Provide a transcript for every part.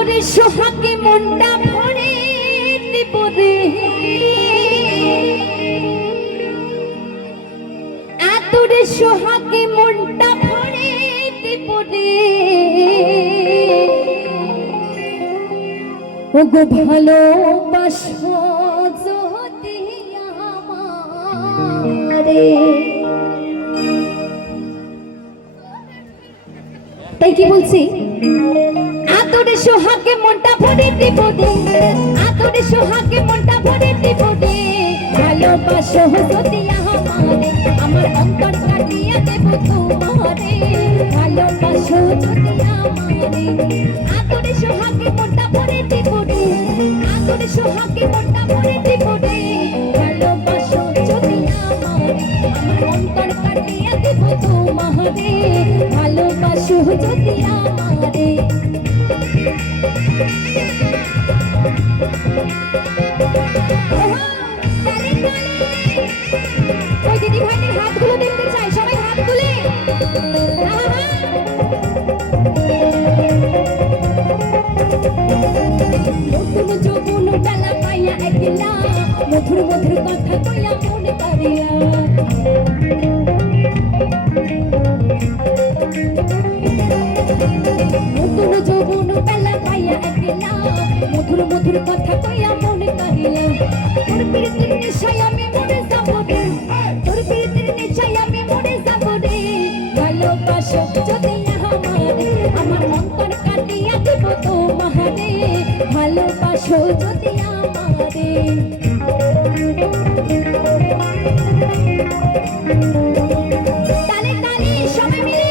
আতরে সোহাগে মনটা ভরে দিব রে, আতরে সোহাগে মনটা ভরে দিব রে। ওগো ভালোবাসো যদি আমারে, তাই কি বলছি, আতরে সোহাগে মনটা ভরে দিব রে, আতরে সোহাগে মনটা ভরে দিব রে। ভালোবাসো যদি আমারে, আমার অন্তর কাটিয়া দেব তোমারে। ভালোবাসো যদি আমারে, আতরে সোহাগে মনটা ভরে দিব রে, আতরে সোহাগে মনটা ভরে দিব রে। ভালোবাসো যদি আমারে, আমার অন্তর কাটিয়া দেব তোমারে। ভালোবাসো যদি আমারে। ওই দিদি ভাইদের হাতগুলো দেখতে চাই, সবাই হাত তুলে। নতুন যৌবন বেলা পাইয়া একলা, মধুর মধুর কথা কইয়া মনে করিয়া। নতুন যৌবন বেলা পাইয়া একলা, মধুর মধুর কথা কইয়া মনে করিয়া। তোর প্রীতির নেশায় আমি মরে যাব রে, তোর প্রীতির নেশায় আমি মরে যাব রে। ভালোবাসো যদি আমারে, আমার অন্তর কাটিয়া দেব তোমারে। ভালোবাসো যদি আমারে। তালে তালে সবাই মিলে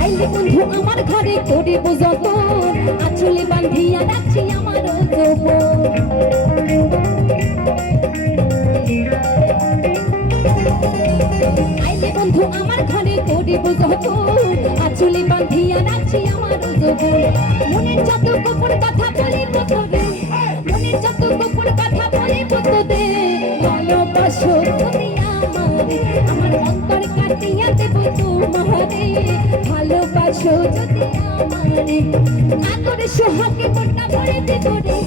আইলে বন্ধু আমার ঘরে করে বুঝত, আঁচলে বাঁধিয়া রাখছি আমার যৌবন। আইলে বন্ধু আমার ঘরে করে বুঝত, আঁচলে বাঁধিয়া রাখছি আমার যৌবন। মনের যত গোপন কথা বলি তোরে, মনের যত গোপন কথা বলি তোরে। ভালোবাসো যদি আমারে, আমার অন্তর কাটিয়া দেব তোমারে। ভালোবাসো যদি আমারে, আতরে সোহাগে মনটা ভরে দেব রে,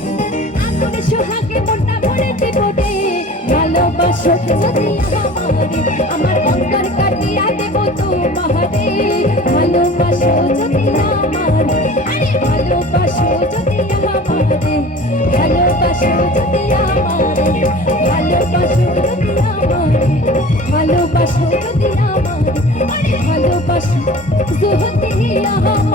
আতরে সোহাগে মনটা ভরে দেব রে। ভালোবাসো যদি আমারে, আমার অন্তর কাটিয়া দেব তোমারে। ভালোবাসো যদি আমারে, আরে ভালোবাসো যদি আমারে। ভালোবাসো যদি আমারে, ভালোবাসো যদি আমারে। ভালোবাসো যদি আমারে, আরে ভালোবাসো যদি আমারে।